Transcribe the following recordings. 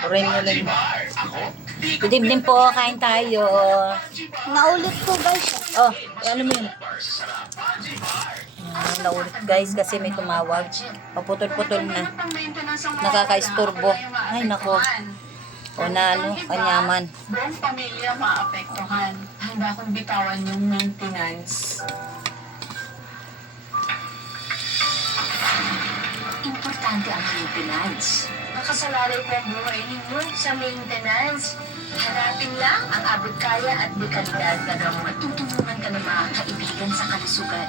Oray nyo lang. Good evening po, kain tayo. Naulit ko guys. Oh, ano mo yun? Naulit guys kasi may tumawag. Paputol-putol na. Nakaka-istorbo. Ay nako. O na ano, kanyaman. Buong pamilya maapektuhan. Handa kong bitawan yung maintenance. Importante ang maintenance. Nakasalalay ko ang buhay ninyo sa maintenance. Hanapin lang ang abot kaya at dekalidad na gamot. Matutulungan ka ng mga kaibigan sa kalusugan.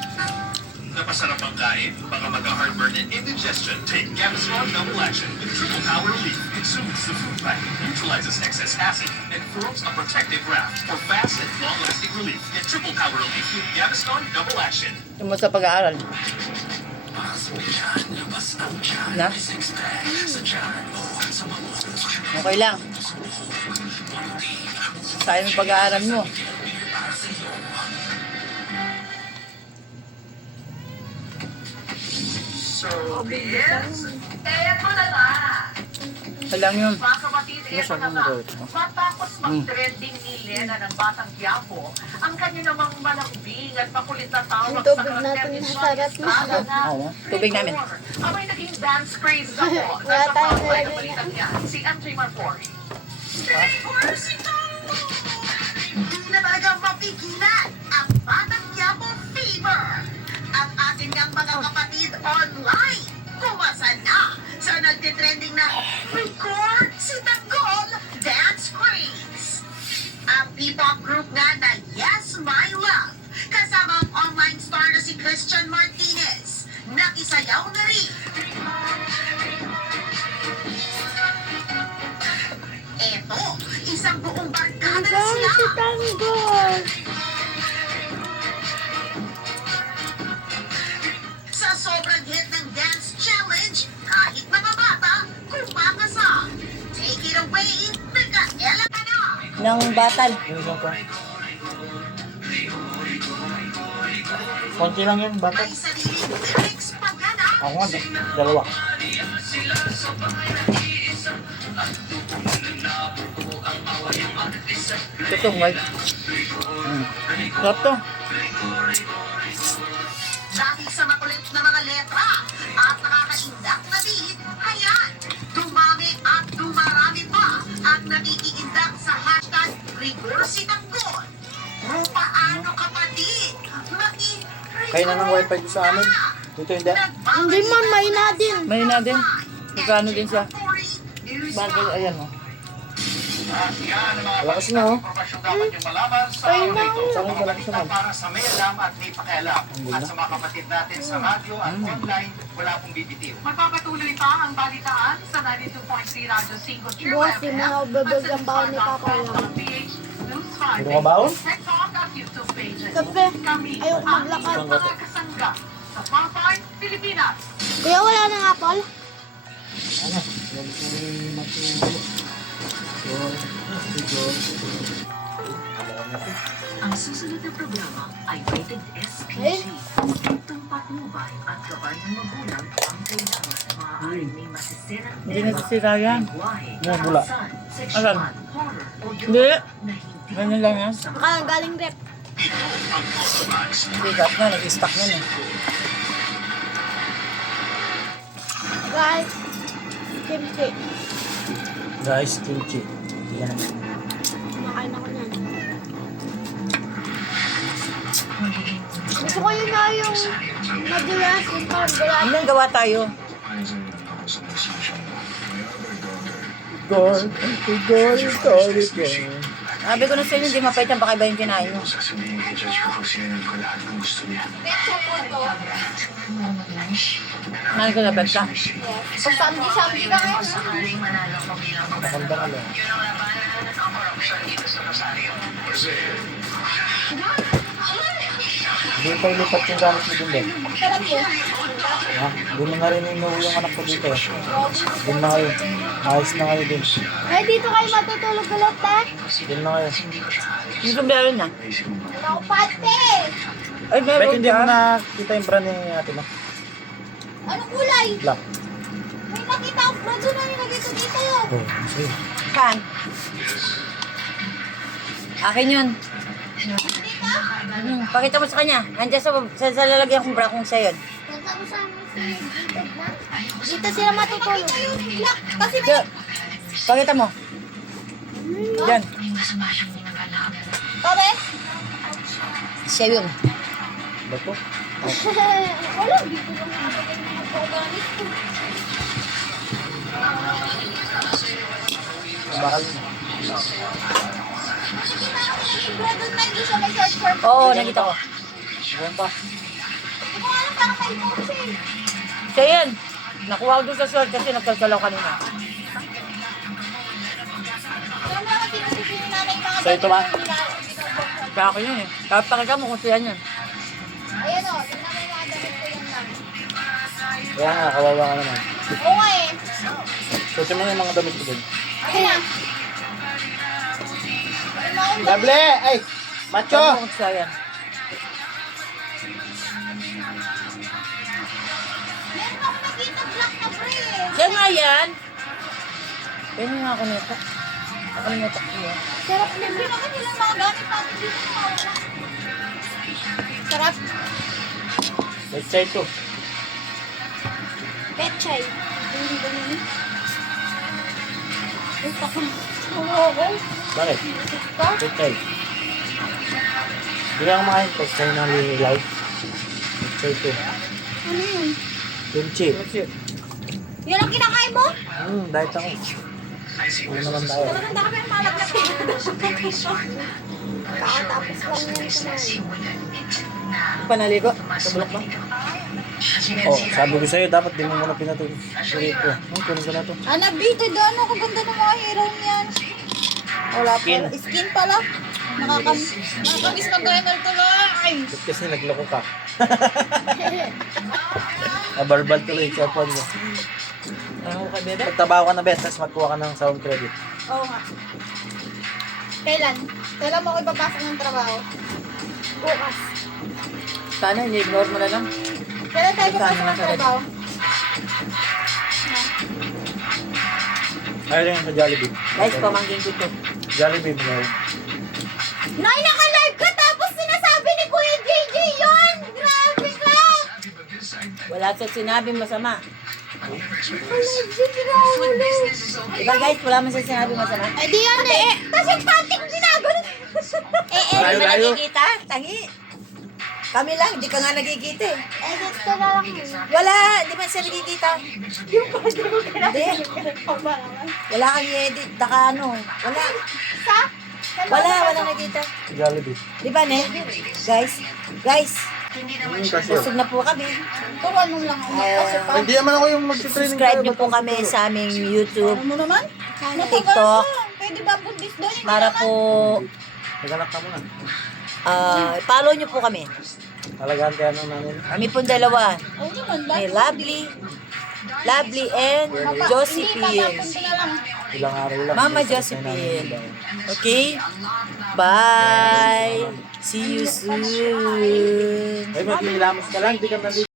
Napasarap ang kain, baka magka-heartburn and indigestion. Take Gaviscon Double Action with Triple Power Relief. It soothes the food pipe, neutralizes excess acid, and forms a protective raft for fast and long-lasting relief. Get Triple Power Relief with Gaviscon Double Action. Tungkol sa pag-aaral. Na? Okay lang. Sayang yung pag-aaral mo. So, yes. Eto na nga. Alam yun. Mga kapatid, eto na nga. Matapos Hmm. mag-trending ni Lena ng Batang Quiapo, ang kanya namang malambing at makulit na tawag Yung sa tubig karakter natin ni masarap na. Suarez na Oo, tubig namin. Abay naging dance craze na po. Wala Nasa tayong pangway na nilagay balitan niya, si MJ Marfori. Hindi na talaga mapigilan ang Batang Quiapo Fever. Ang ating ngang mga kapatid online. Kumasa na sa nagtitrending na Record si Tanggol Dance Craze. Ang P-pop group nga na Yes My Love kasama ang online star na si Christian Martinez. Nakisayaw na rin. Eto, isang buong barkada na Guys, sila. si Tanggol. Sa sobrang hit ng dance challenge, kahit mga bata, kumakasa. Take it away, Micaela Ana. Ng batal. Konti lang yun, bata. May sariling lyrics pa yan ah. Ako nga, dalawa. Ito to, guys. Sarap to. Dahil sa makulit na mga letra at nakakaindak na beat, ayan, dumami at dumarami pa ang nakikiindak sa hashtag Rigor si Tanggol. Kung paano kapatid, Kaya na ng wifi sa amin. Dito hindi. Hindi man, may na din. May na din. Magkano din siya? Bagal, ayan o. Malakas na, oh. Ay na. Saan yung malakas naman? Para sa may alam at may pakialam. At sa mga kapatid natin sa radyo at online, wala pong bibitiw. Magpapatuloy pa ang balitaan sa 92.3 Radyo 5 True Bukas yung mga babag ang baon ni Papa lang. Ano ka baon? TikTok at YouTube pages. Gabi, Kami ayaw ang maglakad. inyong mga kasangga sa Spotify, Pilipinas. Kuya, wala nang apple? Ano? Ang susunod na programa ay rated SPG. Eh? Itong patnubay at gabay ng magulang ang kailangan. Maaaring may masisirang Hindi nasisira yan. lingwahe, Yan, bula. karahasan, Alam. sexual, horror, o Hindi. na hindi Ganyan lang yan. Galing rep. Bigat na, nag-stock yan eh. Guys, kimchi. Guys, kimchi. Yan. Kumakain ako niyan. Gusto ko yun na yung madulas, yung parang Ilan gawa tayo? Igor, Igor, Igor, Igor. Sabi ko na sa inyo, hindi mapait yan, baka iba yung kinain mo. Mahal ko na pepsa. Pagsamdi-samdi ka ngayon. sakaling manalo ko bilang Nakanda ka lang. yun ang labanan ng korupsyon dito sa Rosario. Hindi pa ilipat yung gamit mo dun din. Sarap yun. Ha? Doon na nga rin inuwi yung anak ko dito. Doon na kayo. Ayos na kayo din. Eh, dito kayo matutulog ulit, eh. Doon na kayo. Yung sombrero na. Wala ko pati. Ay, Bakit meron hindi mo dyan. nakita yung brand ni ate mo? Anong kulay? Black. May makita ang Frodo na nilagay ko dito. Oh, sige. Saan? Akin yun. Pakita mo sa kanya. Nandiyan sa lalagyan kong bra kung siya yun. Punta ko sa dito sila matutulog. Kasi may... Diyan. Pakita mo. Diyan. Tabi? Siya yun. Bato? Wala, dito lang nilagay ng mga organic. Bakal. Frodo na hindi siya may short short. Oo, nakita ko. Ganyan pa. Hindi ko alam parang may coach eh. Siya yun. Nakuha ko doon sa short kasi nagkasalaw kanina. Kaya naman tinutipin ni nanay yung mga So, ito ba? Sa akin yun eh. Tapos pakita mo kung siya yan. Ayan o, tingnan mo yung mga damit ko yan lang. Kaya nga, kawawa ka naman. Oo nga eh. Susi mo na yung mga damit ko dun. Ayan na. Ano ba akong Dable! Ay! Macho! Pakita mo kung siya yan. meron ako nakita black na pre eh. Siya nga yan. Pwede nga ako nito. Nakalimutan ko yun. Sarap na. Hindi naman nilang mga gamit natin dito mawala. Sarap. Let's say ito. Petchay. Hindi ba nini? Ay, takang. Oo. Bakit? Ito? Pechay. Hindi ka kumakain. Tapos kayo na live. Let's say ito. Ano yun? Kimchi. Yan ang kinakain mo? Diet ako. Ano naman tayo? Talagang dami ang malaglag. Kakatapos lang yan kumain. Panaligo. Sa bulok ba? Oh, sabi ko sa'yo, dapat di mo muna pinatuloy. Sorry ko. Kunin ko na to. Nabito doon ako ganda ng mga hero niyan. Wala Skin. pala. Skin pala. Nakakamiss ng Donald tuloy. Ba't kasi nagloko ka? Nabarbal tuloy yung cellphone mo. Ano ka, bebe? Pagtabaho ka na, Bet, tapos magkuha ka ng sound credit. Oo nga. Kailan? Kailan mo ako ipapasok ng trabaho? Bukas. Sana, i-ignore mo na lang. Kailan tayo papasok Sana ng trabaho? Ayaw rin sa Jollibee. Guys, pamangkin ko to. Jollibee mo na. Nay, naka-live ka tapos sinasabi ni Kuya JJ yun! Grabe ka! Wala siya sinabing masama. Food business. Diba guys, wala man siya sinabing masama. Eh di yan eh. Tapos yung pating binagon. Hindi mo nakikita, tangi. Kami lang, hindi ka nga nakikita eh. Edit ko na lang yun. Wala, hindi man siya nakikita. Hindi. Wala kang i-edit, taka ano. Wala. Sa? Wala nakikita. Jollibee. Di ba, ne? Guys, busog na po kami. Turuan mo lang ako. Kasi pa. Hindi naman ako yung mag-training. Subscribe niyo po kami sa aming YouTube, Ano mo naman? TikTok, Pwede ba bundis doon? para po Naganak ka muna. follow niyo po kami. Talagaan kaya nung namin. Kami po dalawa. Oo naman. May Lovely and Josephine. Ilang araw lang. Mama Josephine. Okay? Bye! See you soon! Ay, maglilamos ka lang. Di ka nalito.